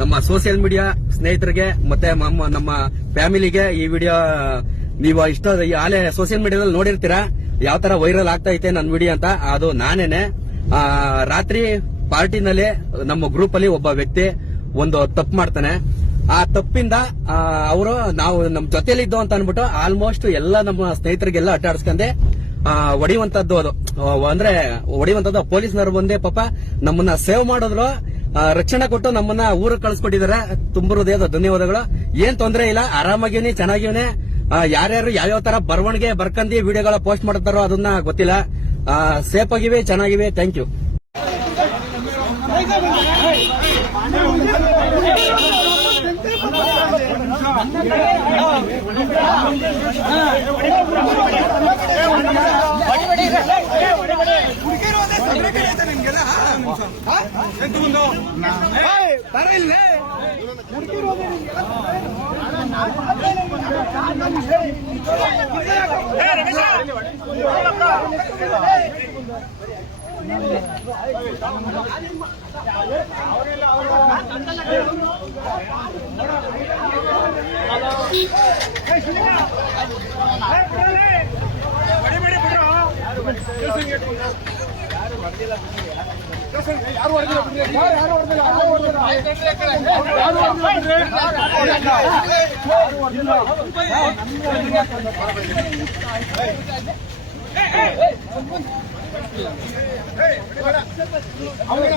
ನಮ್ಮ social media ಸ್ನೇಹಿತರಿಗೆ ಮತ್ತೆ ನಮ್ಮ ನಮ್ಮ ಫ್ಯಾಮಿಲಿಗೆ ಈ ವಿಡಿಯೋ ನೀವು ಇಷ್ಟ ಆಲೆ ಸೋಷಿಯಲ್ ಮೀಡಿಯಾದಲ್ಲಿ ನೋಡಿರ್ತೀರಾ, ಯಾವ ತರ ವೈರಲ್ ಆಗ್ತಾ ಐತೆ ನನ್ನ ವಿಡಿಯೋ ಅಂತ, ಅದು ನಾನೇನೆ. ರಾತ್ರಿ ಪಾರ್ಟಿನಲ್ಲಿ ನಮ್ಮ ಗ್ರೂಪ್ ಅಲ್ಲಿ ಒಬ್ಬ ವ್ಯಕ್ತಿ ಒಂದು ತಪ್ಪು ಮಾಡ್ತಾನೆ. ಆ ತಪ್ಪಿಂದ ಅವರು ನಾವು ನಮ್ ಇದ್ದೋ ಅಂತ ಅನ್ಬಿಟ್ಟು ಆಲ್ಮೋಸ್ಟ್ ಎಲ್ಲ ನಮ್ಮ ಸ್ನೇಹಿತರಿಗೆಲ್ಲ ಅಡ್ಡಾಡ್ಸ್ಕೊಂಡೆ ಹೊಡಿಯುವಂತದ್ದು ಅದು. ಅಂದ್ರೆ ಹೊಡಿಯುವಂತದ್ದು ಪೊಲೀಸ್ನವರು ಬಂದೆ ಪಾಪ ನಮ್ಮನ್ನ ಸೇವ್ ಮಾಡಿದ್ರು. ರಕ್ಷಣೆ ಕೊಟ್ಟು ನಮ್ಮನ್ನ ಊರಿಗೆ ಕಳಿಸ್ಕೊಟ್ಟಿದ್ದಾರೆ. ತುಂಬ ಹೃದಯದ ಧನ್ಯವಾದಗಳು. ಏನ್ ತೊಂದರೆ ಇಲ್ಲ, ಆರಾಮಾಗಿವ್ನಿ, ಚೆನ್ನಾಗಿವ್ನೆ. ಯಾರ್ಯಾರು ಯಾವ್ಯಾವ ತರ ಬರವಣಿಗೆ, ಬರ್ಕಂದಿ ವಿಡಿಯೋಗಳ ಪೋಸ್ಟ್ ಮಾಡ್ತಾರೋ ಅದನ್ನ ಗೊತ್ತಿಲ್ಲ. ಸೇಫ್ ಆಗಿವೆ, ಚೆನ್ನಾಗಿವೆ ಥ್ಯಾಂಕ್ ಯು ಬರಲ್ಲ ಬಡಿ ಬಡಿ ಬಿಡ್ರು ಅವ್ರಿಗೆ